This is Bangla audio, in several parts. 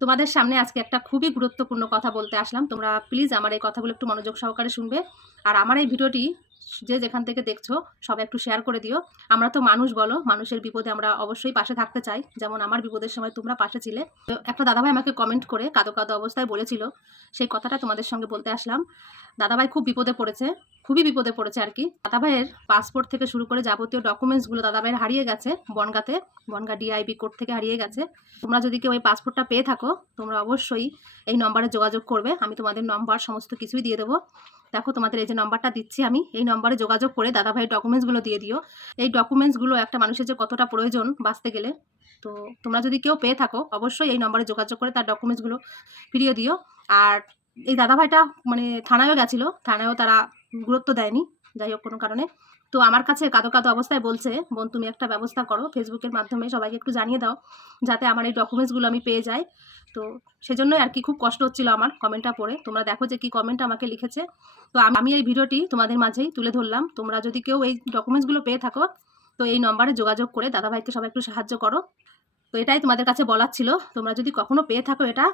তোমাদের সামনে আজকে একটা খুবই গুরুত্বপূর্ণ কথা বলতে আসলাম। তোমরা প্লিজ আমার এই কথাগুলো একটু মনোযোগ সহকারে শুনবে। আর আমার এই ভিডিওটি যে যেখান থেকে দেখছো সবাই একটু শেয়ার করে দিও। আমরা তো মানুষ, বলো, মানুষের বিপদে আমরা অবশ্যই পাশে থাকতে চাই, যেমন আমার বিপদের সময় তোমরা পাশে ছিলে। তো একটা দাদাভাই আমাকে কমেন্ট করে কাঁদো কাঁদো অবস্থায় বলেছিল, সেই কথাটা তোমাদের সঙ্গে বলতে আসলাম। দাদাভাই খুব বিপদে পড়েছে, খুবই বিপদে পড়েছে আর কি। দাদাভাইয়ের পাসপোর্ট থেকে শুরু করে যাবতীয় ডকুমেন্টসগুলো দাদাভাইয়ের হারিয়ে গেছে বনগাঁতে। বনগাঁ ডিআইবি কোর্ট থেকে হারিয়ে গেছে। তোমরা যদি কেউ এই পাসপোর্টটা পেয়ে থাকো, তোমরা অবশ্যই এই নম্বরে যোগাযোগ করবে। আমি তোমাদের নম্বর সমস্ত কিছুই দিয়ে দেবো। দেখো, তোমাদের এই যে নম্বরটা দিচ্ছি আমি, এই নম্বরে যোগাযোগ করে দাদাভাইয়ের ডকুমেন্টসগুলো দিয়ে দিও। এই ডকুমেন্টসগুলো একটা মানুষের যে কতটা প্রয়োজন বাঁচতে গেলে, তো তোমরা যদি কেউ পেয়ে থাকো অবশ্যই এই নম্বরে যোগাযোগ করে তার ডকুমেন্টসগুলো ফিরিয়ে দিও। আর এই দাদাভাইটা মানে থানায়ও গেছিলো, থানায়ও তারা গুরুত্ব দেয়নি, যাই হোক কোনো কারণে। তো আমার কাছে কাঁদো কাঁদো অবস্থায় বলছে, বোন তুমি একটা ব্যবস্থা করো, ফেসবুকের মাধ্যমে সবাইকে একটু জানিয়ে দাও যাতে আমার এই ডকুমেন্টসগুলো আমি পেয়ে যাই। তো সেজন্যই আর কি খুব কষ্ট হচ্ছিল আমার কমেন্টটা পড়ে। তোমরা দেখো যে কি কমেন্ট আমাকে লিখেছে। তো আমি এই ভিডিওটি তোমাদের মাঝেই তুলে ধরলাম। তোমরা যদি কেউ এই ডকুমেন্টসগুলো পেয়ে থাকো, তো এই নম্বরে যোগাযোগ করে দাদাভাইকে সবাই একটু সাহায্য করো। তো এটাই তোমাদের কাছে বলার ছিল। তোমরা যদি কখনো পেয়ে থাকো এটা,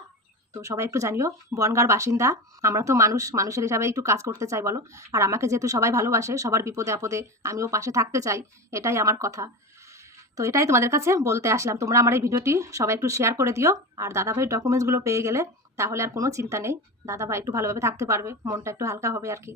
তো সবাই একটু জানিও। বনগাঁর বাসিন্দা আমরা তো মানুষ, মানুষের হিসাবে একটু কাজ করতে চাই, বলো। আর আমাকে যেহেতু সবাই ভালোবাসে, সবার বিপদে আপদে আমিও পাশে থাকতে চাই, এটাই আমার কথা। তো এটাই তোমাদের কাছে বলতে আসলাম। তোমরা আমার এই ভিডিওটি সবাই একটু শেয়ার করে দিও। আর দাদাভাইয়ের ডকুমেন্টসগুলো পেয়ে গেলে তাহলে আর কোনো চিন্তা নেই, দাদাভাই একটু ভালোভাবে থাকতে পারবে, মনটা একটু হালকা হবে আর কি।